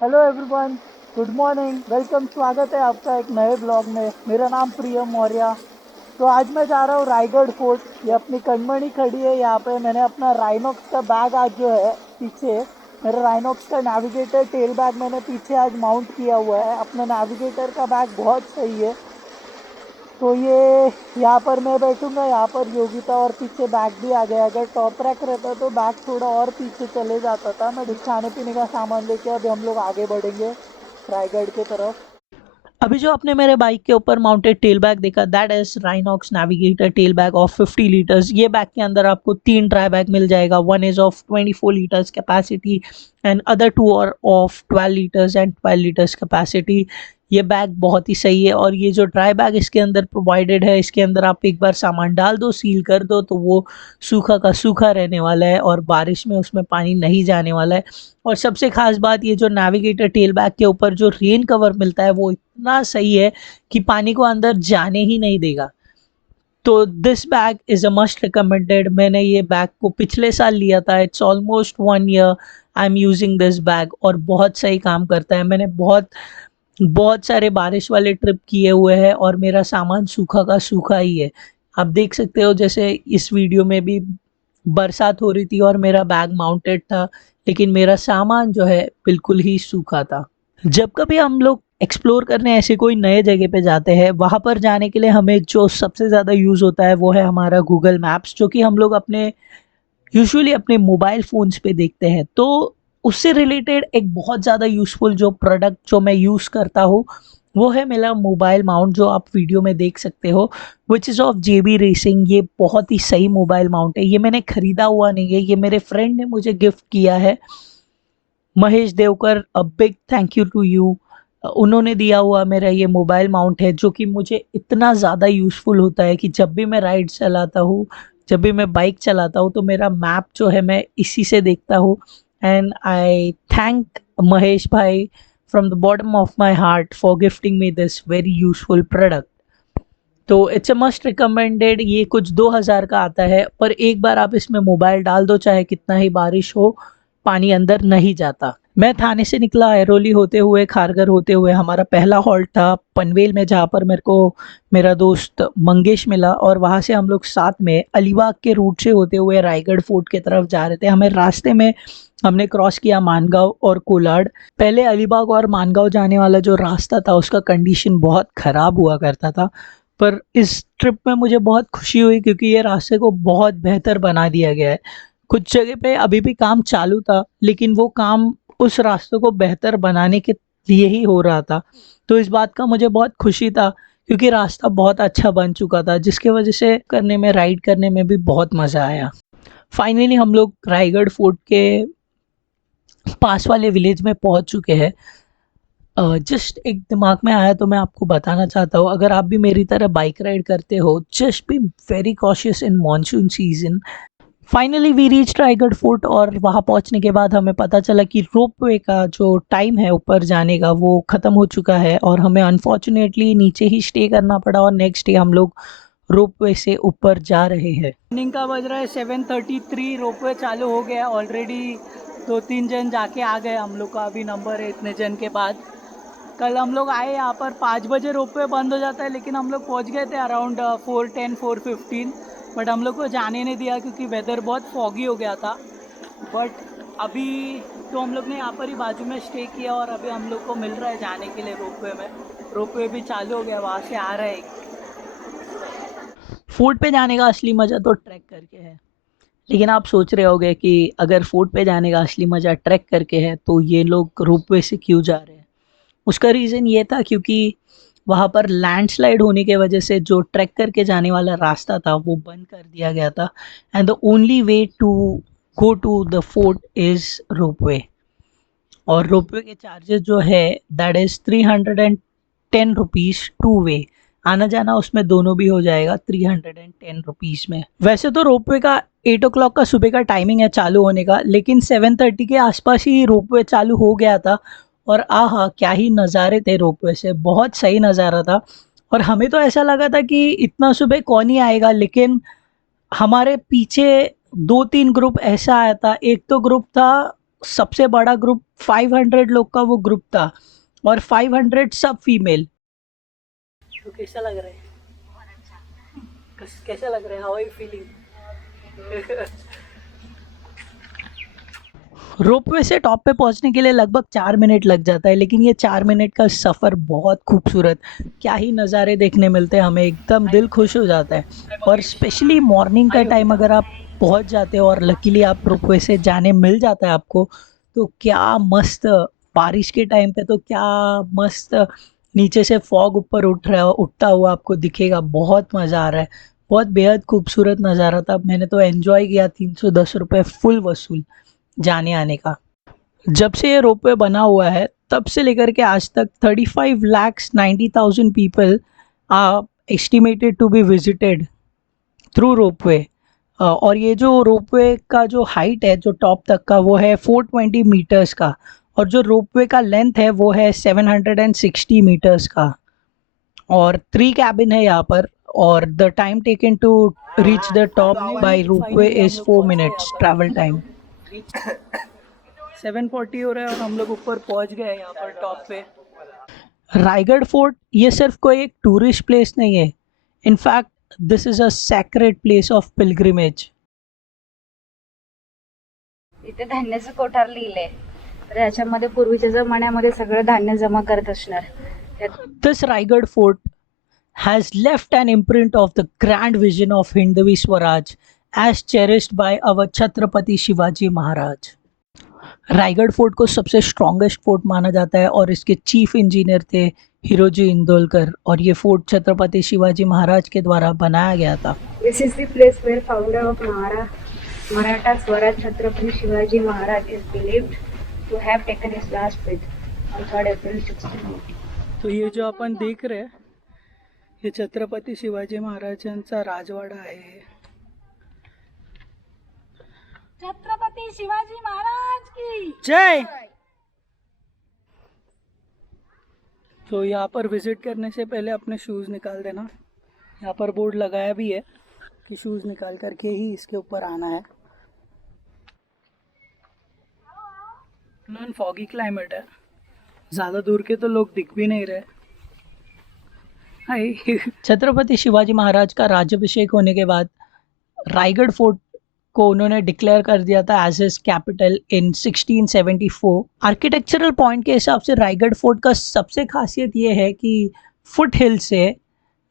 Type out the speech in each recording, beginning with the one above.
Hello everyone, good morning, welcome. स्वागत है आपका एक नए ब्लॉग में। मेरा नाम प्रियम मौर्य। तो आज मैं जा रहा हूँ रायगढ़ फोर्ट। ये अपनी कणमणि खड़ी है यहाँ पे। मैंने अपना राइनॉक्स का बैग आज जो है पीछे, मेरा राइनॉक्स का नेविगेटर टेल बैग मैंने पीछे आज माउंट किया हुआ है। अपना नेविगेटर का बैग बहुत सही है। तो ये यहाँ पर मैं बैठूंगा, यहाँ पर योगिता, और पीछे बैग भी आ गया। अगर टॉप रैक रहता तो बैग थोड़ा और पीछे चले जाता था। मैं कुछ खाने पीने का सामान लेके अभी हम लोग आगे बढ़ेंगे रायगढ़ की तरफ। अभी जो आपने मेरे बाइक के ऊपर माउंटेड टेल बैग देखा, that is Rynox Navigator tail bag of 50 litres. ये बैग के अंदर आपको 3 ड्राई बैग मिल जाएगा। One is of 24 litres capacity and other two are of 12 litres and 12 litres capacity. ये बैग बहुत ही सही है। और ये जो ड्राई बैग इसके अंदर प्रोवाइडेड है, इसके अंदर आप एक बार सामान डाल दो, सील कर दो, तो वो सूखा का सूखा रहने वाला है और बारिश में उसमें पानी नहीं जाने वाला है। और सबसे खास बात, ये जो नेविगेटर टेल बैग के ऊपर जो रेन कवर मिलता है वो इतना सही है कि पानी को अंदर जाने ही नहीं देगा। तो this bag is a must recommended. मैंने ये बैग को पिछले साल लिया था। It's almost 1 year I am using this bag और बहुत सही काम करता है। मैंने बहुत बहुत सारे बारिश वाले ट्रिप किए हुए हैं और मेरा सामान सूखा का सूखा ही है। आप देख सकते हो, जैसे इस वीडियो में भी बरसात हो रही थी और मेरा बैग माउंटेड था, लेकिन मेरा सामान जो है बिल्कुल ही सूखा था। जब कभी हम लोग एक्सप्लोर करने ऐसे कोई नए जगह पे जाते हैं, वहाँ पर जाने के लिए हमें जो सबसे ज़्यादा यूज़ होता है वो है हमारा गूगल मैप्स, जो कि हम लोग अपने यूजुअली अपने मोबाइल फ़ोन्स पे देखते हैं। तो उससे रिलेटेड एक बहुत ज़्यादा यूज़फुल जो प्रोडक्ट जो मैं यूज़ करता हूँ, वो है मेरा मोबाइल माउंट, जो आप वीडियो में देख सकते हो, which is of JB racing. ये बहुत ही सही मोबाइल माउंट है। ये मैंने खरीदा हुआ नहीं है, ये मेरे फ्रेंड ने मुझे गिफ्ट किया है। Mahesh Devkar, a big thank you to you. उन्होंने दिया हुआ मेरा ये मोबाइल माउंट है, जो कि मुझे इतना ज़्यादा यूज़फुल होता है कि जब भी मैं राइड चलाता हूँ, जब भी मैं बाइक चलाता हूँ, तो मेरा मैप जो है मैं इसी से देखता हूँ। एंड आई थैंक महेश भाई from the bottom of my heart for gifting me this very useful product. तो इट्स अ मस्ट रिकमेंडेड। ये कुछ 2000 का आता है, पर एक बार आप इसमें मोबाइल डाल दो, चाहे कितना ही बारिश हो, पानी अंदर नहीं जाता। मैं थाने से निकला, ऐरोली होते हुए, खारगर होते हुए। हमारा पहला हॉल्ट था पनवेल में, जहाँ पर मेरे को मेरा दोस्त मंगेश मिला, और वहाँ से हम लोग साथ में अलीबाग के रूट से होते हुए रायगढ़ फोर्ट की तरफ जा रहे थे। हमें रास्ते में हमने क्रॉस किया मानगांव और कोलाड। पहले अलीबाग और मानगांव जाने वाला जो रास्ता था उसका कंडीशन बहुत ख़राब हुआ करता था, पर इस ट्रिप में मुझे बहुत खुशी हुई क्योंकि ये रास्ते को बहुत बेहतर बना दिया गया है। कुछ जगह पे अभी भी काम चालू था, लेकिन वो काम उस रास्ते को बेहतर बनाने के लिए ही हो रहा था। तो इस बात का मुझे बहुत खुशी था, क्योंकि रास्ता बहुत अच्छा बन चुका था, जिसके वजह से करने में, राइड करने में भी बहुत मज़ा आया। फाइनली हम लोग रायगढ़ फोर्ट के पास वाले विलेज में पहुंच चुके हैं। जस्ट एक दिमाग में आया तो मैं आपको बताना चाहता हूँ, अगर आप भी मेरी तरह बाइक राइड करते हो, just be very cautious in monsoon season. Finally we reach Raigad fort, और वहाँ पहुँचने के बाद हमें पता चला कि रोपवे का जो टाइम है ऊपर जाने का वो ख़त्म हो चुका है, और हमें अनफॉर्चुनेटली नीचे ही स्टे करना पड़ा, और नेक्स्ट डे हम लोग रोपवे से ऊपर जा रहे हैं। मॉर्निंग का बज रहा है 7:33। रोपवे चालू हो गया ऑलरेडी। 2-3 जन जाके आ गए। हम लोग का अभी नंबर है इतने जन के बाद। कल हम लोग आए यहाँ पर 5 बजे, रोपवे बंद हो जाता है, लेकिन हम लोग पहुँच गए थे अराउंड 4:10 4:15। बट हम लोग को जाने नहीं दिया क्योंकि वेदर बहुत फॉगी हो गया था। बट अभी तो हम लोग ने यहाँ पर ही बाजू में स्टे किया, और अभी हम लोग को मिल रहा है जाने के लिए रोपवे में। रोपवे भी चालू हो गया, वहाँ से आ रहा है। फोर्ट पे जाने का असली मज़ा तो ट्रैक करके है। लेकिन आप सोच रहे होगे कि अगर फोर्ट पे जाने का असली मज़ा ट्रैक करके है, तो ये लोग रोपवे से क्यों जा रहे हैं? उसका रीज़न ये था क्योंकि वहाँ पर लैंडस्लाइड होने के वजह से जो ट्रैक करके जाने वाला रास्ता था वो बंद कर दिया गया था। And the only way to go to the fort is ropeway. और रोपवे के चार्जेस जो है, that is 310 rupees two way. आना जाना उसमें दोनों भी हो जाएगा 310 रुपीज़ में। वैसे तो रोपवे का 8 o'clock का सुबह का टाइमिंग है चालू होने का, लेकिन 7:30 के आसपास ही रोपवे चालू हो गया था। और आहा, क्या ही नज़ारे थे रोपवे से, बहुत सही नज़ारा था। और हमें तो ऐसा लगा था कि इतना सुबह कौन ही आएगा, लेकिन हमारे पीछे 2-3 ग्रुप ऐसा आया था। एक तो ग्रुप था सबसे बड़ा ग्रुप 500 लोग का वो ग्रुप था और 500 सब फीमेल। तो कैसा लग रहा है? कैसा लग रहा है? How are you feeling? Ropeway से टॉप पे पहुंचने के लिए लगभग 4 मिनट लग जाता है, लेकिन ये 4 मिनट का सफ़र बहुत खूबसूरत, क्या ही नज़ारे देखने मिलते हैं हमें, एकदम दिल खुश हो जाता है। और स्पेशली मॉर्निंग का टाइम अगर आप पहुंच जाते हो और लकीली आप रोपवे से जाने मिल जाता है आपको, तो क्या मस्त, बारिश के टाइम पे तो क्या मस्त नीचे से फॉग ऊपर उठता हुआ आपको दिखेगा, बहुत मज़ा आ रहा है। बहुत बेहद खूबसूरत नज़ारा था, मैंने तो एंजॉय किया। 310 रुपये फुल वसूल जाने आने का। जब से ये रोपवे बना हुआ है तब से लेकर के आज तक 35,90,000 people are estimated to be visited through ropeway. और ये जो रोपवे का जो हाइट है जो टॉप तक का वो है 420 मीटर्स का, और जो रोपवे का लेंथ है वो है 760 मीटर्स का। और 3 कैबिन है यहाँ पर, और the time taken to reach the top by ropeway is 4 minutes travel time. 7:40 हो रहा है और हम लोग ऊपर पहुंच गए हैं यहाँ पर टॉप पे। रायगढ़ फोर्ट ये सिर्फ कोई एक टूरिस्ट प्लेस नहीं है, in fact this is a sacred place of pilgrimage. इथे धान्याचं कोठार लिहिलंय, तर ह्याच्यामध्ये पूर्वीच्या जमान्यामध्ये सगळं धान्य जमा करत असणार. This Raigarh fort has left an imprint of the grand vision of Hindvi Swaraj as cherished by our Chhatrapati Shivaji Maharaj। Raigarh fort को सबसे स्ट्रॉन्गेस्ट फोर्ट माना जाता है और इसके चीफ इंजीनियर थे हिरोजी इंदोलकर, और ये फोर्ट छत्रपति शिवाजी महाराज के द्वारा बनाया गया था। This is the place where founder of Maratha Swaraj Chhatrapati Shivaji Maharaj is believed to have taken his last breath on 3rd April 1680. तो ये जो अपन देख रहे हैं ये छत्रपति शिवाजी महाराजांचा राजवाडा आहे। छत्रपती शिवाजी महाराज की जय। तो यहाँ पर विजिट करने से पहले अपने शूज़ निकाल देना, यहाँ पर बोर्ड लगाया भी है कि शूज़ निकाल करके ही इसके ऊपर आना है। नॉन फॉगी क्लाइमेट है, ज़्यादा दूर के तो लोग दिख भी नहीं रहे। हाय। छत्रपति शिवाजी महाराज का राज्याभिषेक होने के बाद रायगढ़ फोर्ट को उन्होंने डिक्लेयर कर दिया था as his capital in 1674। Architectural point के हिसाब से रायगढ़ फोर्ट का सबसे खासियत ये है कि फुट हिल से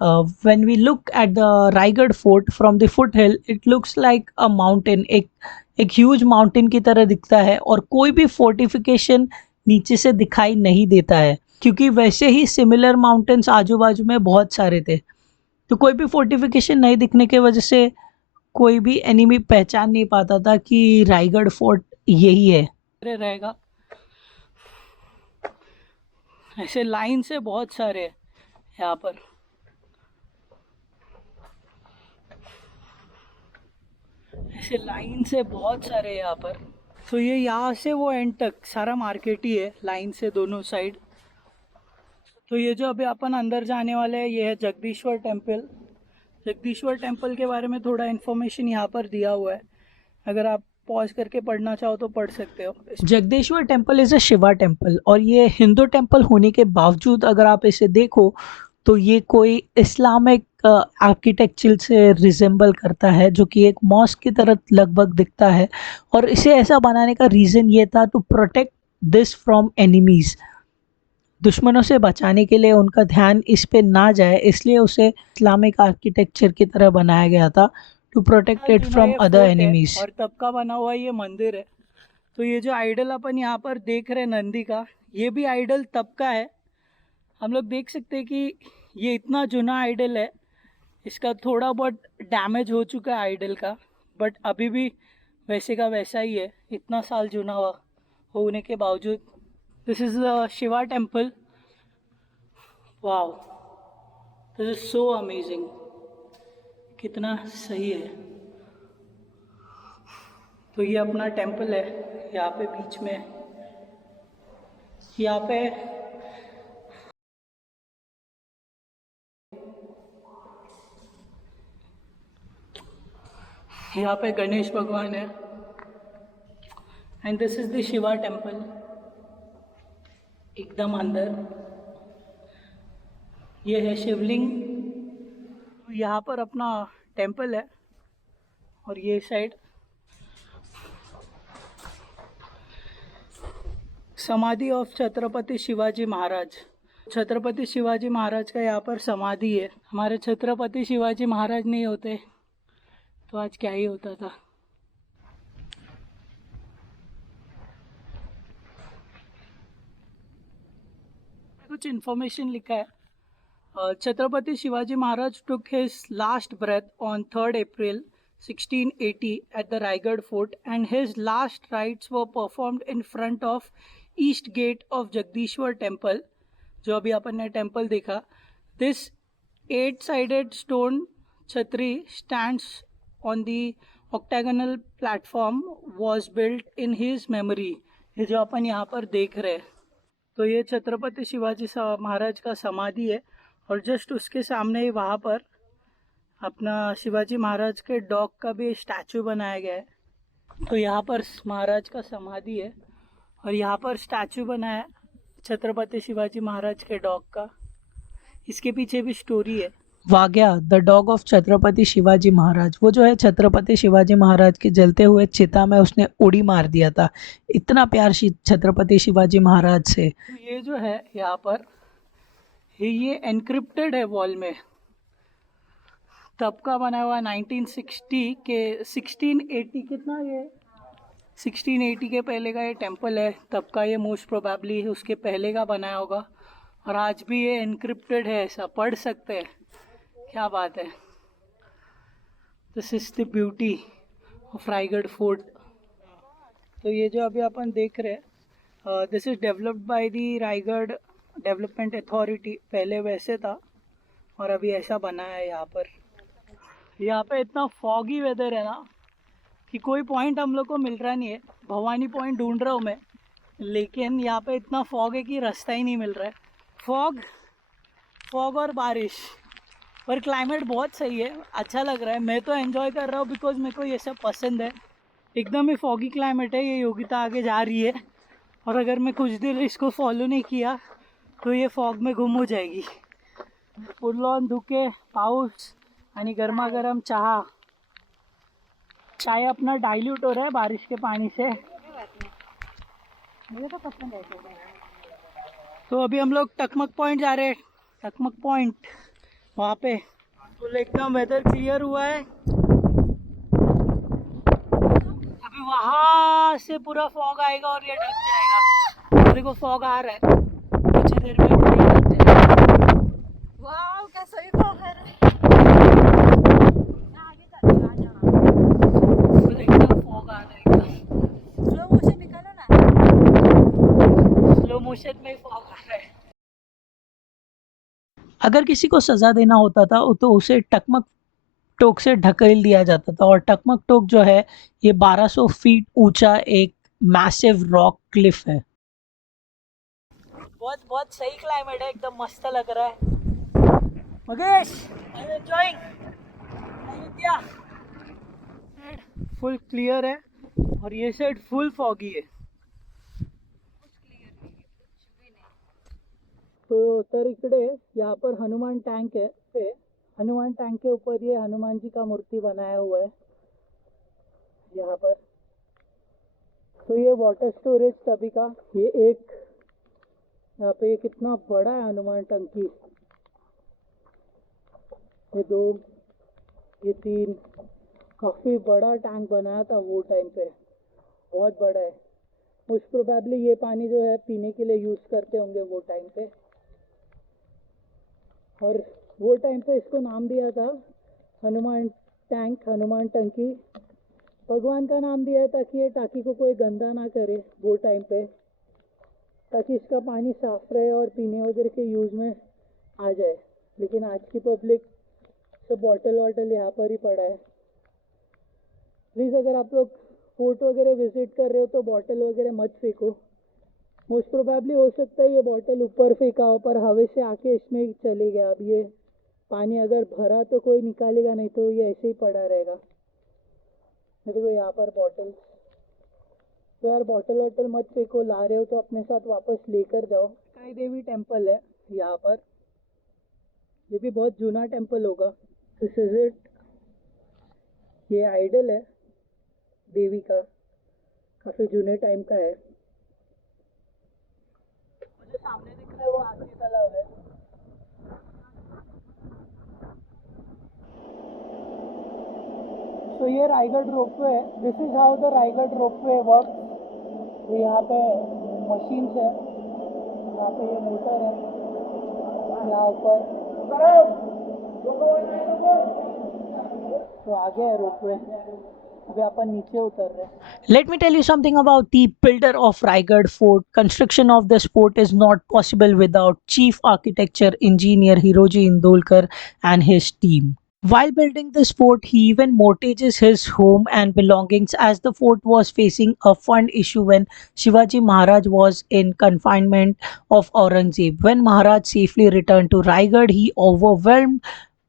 when we look at the Raigad fort from the foot hill it looks like a mountain, एक ह्यूज माउंटेन की तरह दिखता है, और कोई भी फोर्टिफिकेशन नीचे से दिखाई नहीं देता है, क्योंकि वैसे ही सिमिलर माउंटेन्स आजू बाजू में बहुत सारे थे, तो कोई भी फोर्टिफिकेशन नहीं दिखने के वजह से कोई भी एनिमी पहचान नहीं पाता था कि रायगढ़ फोर्ट यही है। रहेगा ऐसे लाइन से बहुत सारे हैं यहाँ पर। ऐसे लाइन से बहुत सारे हैं यहाँ पर। तो ये यहाँ से वो एंड तक सारा मार्केट ही है, लाइन से दोनों साइड। तो ये जो अभी अपन अंदर जाने वाले हैं ये है जगदीश्वर टेम्पल। जगदीश्वर टेम्पल के बारे में थोड़ा इन्फॉर्मेशन यहाँ पर दिया हुआ है, अगर आप पॉज करके पढ़ना चाहो तो पढ़ सकते हो। जगदीश्वर temple is a Shiva temple, और ये हिंदू टेम्पल होने के बावजूद अगर आप इसे देखो तो ये कोई इस्लामिक आर्किटेक्चर से रिजेंबल करता है, जो कि एक मॉस्क की तरह लगभग दिखता है। और इसे ऐसा बनाने का रीज़न ये था to protect this from enemies, दुश्मनों से बचाने के लिए उनका ध्यान इस पे ना जाए, इसलिए उसे इस्लामिक आर्किटेक्चर की तरह बनाया गया था to protect it from other enemies. और तब का बना हुआ ये मंदिर है। तो ये जो आइडल अपन यहाँ पर देख रहे हैं नंदी का, ये भी आइडल तब का है। हम लोग देख सकते हैं कि ये इतना जुना आइडल है, इसका थोड़ा बहुत डैमेज हो चुका है आइडल का, बट अभी भी वैसे का वैसा ही है, इतना साल जुना होने के बावजूद। This is the Shiva temple. Wow, this is so amazing, कितना सही है। तो ये अपना टेम्पल है, यहाँ पे बीच में, यहाँ पे गणेश भगवान है, and this is the Shiva temple, एकदम अंदर ये है शिवलिंग। यहाँ पर अपना टेम्पल है और ये साइड समाधि ऑफ छत्रपति शिवाजी महाराज। छत्रपति शिवाजी महाराज का यहाँ पर समाधि है। हमारे छत्रपति शिवाजी महाराज नहीं होते तो आज क्या ही होता था। कुछ इन्फॉर्मेशन लिखा है। Chhatrapati Shivaji Maharaj took his last breath on 3rd April 1680 at the Raigad Fort, and his last rites were performed in front of East Gate of Jagdishwar Temple, जो अभी अपन ने टेम्पल देखा। This 8-sided stone chhatri stands on the octagonal platform was built in his memory। ये जो अपन यहाँ पर देख रहे हैं तो ये छत्रपति शिवाजी महाराज का समाधि है और जस्ट उसके सामने ही वहाँ पर अपना शिवाजी महाराज के डॉग का भी स्टैचू बनाया गया है। तो यहाँ पर महाराज का समाधि है और यहाँ पर स्टैचू बनाया है छत्रपति शिवाजी महाराज के डॉग का। इसके पीछे भी स्टोरी है। Waghya the dog of Chhatrapati Shivaji Maharaj, वो जो है छत्रपति शिवाजी महाराज के जलते हुए चिता में उसने उड़ी मार दिया था। इतना प्यार छत्रपति शिवाजी महाराज से। तो ये जो है यहाँ पर ये एनक्रिप्टेड है वॉल में, तब का बना हुआ 1960 के 1680 कितना ये 1680 के पहले का ये टेम्पल है। तब का ये मोस्ट प्रोबेबली उसके पहले का बनाया होगा और आज भी ये एनक्रिप्टेड है, ऐसा पढ़ सकते हैं। क्या बात है। This is the beauty of Raigarh fort. तो ये जो अभी अपन देख रहे हैं this is developed by the Raigarh development authority. पहले वैसे था और अभी ऐसा बना है। यहाँ पर यहाँ पे इतना फॉगी वेदर है ना कि कोई पॉइंट हम लोग को मिल रहा नहीं है। भवानी पॉइंट ढूंढ रहा हूँ मैं, लेकिन यहाँ पे इतना फॉग है कि रास्ता ही नहीं मिल रहा है। फॉग और बारिश, पर क्लाइमेट बहुत सही है, अच्छा लग रहा है। मैं तो एंजॉय कर रहा हूँ बिकॉज मेरे को ये सब पसंद है। एकदम ही फॉगी क्लाइमेट है। ये योगिता आगे जा रही है और अगर मैं कुछ देर इसको फॉलो नहीं किया तो ये फॉग में गुम हो जाएगी। फुल ऑन धुके, पाऊस आणि गरमागरम चाय अपना डाइल्यूट हो रहा है बारिश के पानी से। मुझे तो पसंद है। तो अभी हम लोग टकमक पॉइंट जा रहे हैं। टकमक पॉइंट वहाँ पे फुल एकदम वेदर क्लियर हुआ है। अभी वहाँ से पूरा फॉग आएगा और ये ढक जाएगा। मेरे को फॉग आ रहा है, कुछ देर में ढक जाएगा। वाह क्या सही फॉग है। फुल एकदम फॉग आ रहा है। एकदम स्लो मोशन निकालो ना। स्लो मोशन में फॉग आ रहा है। अगर किसी को सज़ा देना होता था तो उसे टकमक टोक से ढकेल दिया जाता था। और टकमक टोक जो है ये 1200 फीट ऊंचा एक मैसिव रॉक क्लिफ है। बहुत सही क्लाइमेट है, एकदम मस्त लग रहा है। Magesh I am enjoying. Ayodhya full clear है और ये साइड फुल फॉगी है। तो तर इकडे यहाँ पर हनुमान टैंक है। हनुमान टैंक के ऊपर ये हनुमान जी का मूर्ति बनाया हुआ है यहाँ पर। तो ये वाटर स्टोरेज सभी का। ये एक यहाँ पे ये कितना बड़ा है हनुमान टंकी। ये 2, ये 3, काफ़ी बड़ा टैंक बनाया था वो टाइम पे, बहुत बड़ा है। मोस्ट प्रोबेबली ये पानी जो है पीने के लिए यूज़ करते होंगे वो टाइम पे। और वो टाइम पे इसको नाम दिया था हनुमान टैंक, हनुमान टंकी। भगवान का नाम दिया है ताकि ये टांकी को कोई गंदा ना करे वो टाइम पे, ताकि इसका पानी साफ रहे और पीने वगैरह के यूज़ में आ जाए। लेकिन आज की पब्लिक सब बॉटल यहाँ पर ही पड़ा है। प्लीज़ अगर आप लोग फोर्ट वगैरह विजिट कर रहे हो तो बॉटल वगैरह मत फेंको। मोस्ट प्रोबेबली हो सकता है ये बॉटल ऊपर फेंका हो पर हवा से आके इसमें चले गया। अब ये पानी अगर भरा तो कोई निकालेगा नहीं, तो ये ऐसे ही पड़ा रहेगा। देखो यहाँ पर बॉटल तो यार बॉटल वॉटल मत फेंको, ला रहे हो तो अपने साथ वापस लेकर जाओ। कई देवी टेम्पल है यहाँ पर, ये भी बहुत जूना टेम्पल होगा। This is it. ये आइडल है देवी का, काफी जूने टाइम का है। मुझे सामने दिख रहा है वो आखिरी तालाब है। तो ये रायगढ़ रोपवे है। This is how the Raigarh ropeway work. यहाँ पे मशीन्स है, यहाँ पे ये मोटर है, यहाँ ऊपर तो आगे है रोपवे। अभी अपन नीचे उतर रहे हैं। Let me tell you something about the builder of Raigad Fort. Construction of this fort is not possible without Chief Architecture Engineer Hiroji Indolkar and his team. While building this fort, he even mortgages his home and belongings as the fort was facing a fund issue when Shivaji Maharaj was in confinement of Aurangzeb. When Maharaj safely returned to Raigad, he overwhelmed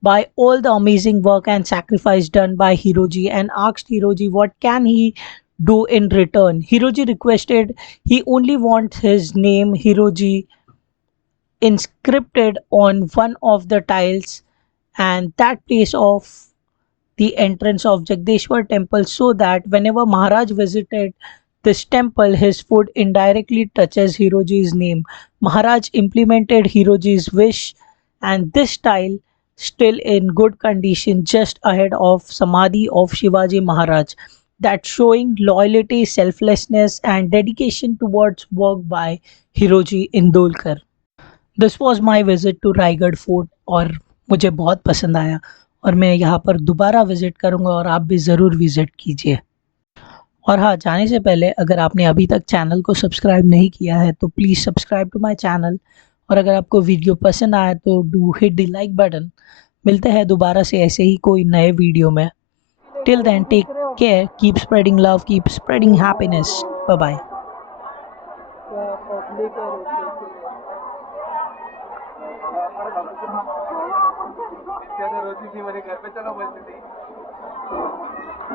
by all the amazing work and sacrifice done by Hiroji and asked Hiroji what can he do in return. Hiroji requested he only wants his name Hiroji inscripted on one of the tiles and that place of the entrance of Jagdeshwar temple so that whenever Maharaj visited this temple, his foot indirectly touches Hiroji's name. Maharaj implemented Hiroji's wish, and this tile still in good condition just ahead of Samadhi of Shivaji Maharaj. That showing loyalty, selflessness, and dedication towards work by Hiroji Indolkar. This was my visit to Raigad fort और मुझे बहुत पसंद आया और मैं यहाँ पर दोबारा विज़िट करूँगा और आप भी ज़रूर विज़िट कीजिए। और हाँ, जाने से पहले अगर आपने अभी तक चैनल को सब्सक्राइब नहीं किया है तो please subscribe to my channel और अगर आपको वीडियो पसंद आया तो do hit the like button. मिलते हैं दोबारा से ऐसे ही कोई नए वीडियो में। Till then take care, keep spreading love, keep spreading happiness. Bye bye. रोती थी मेरे घर पे, चलो बोलती थी।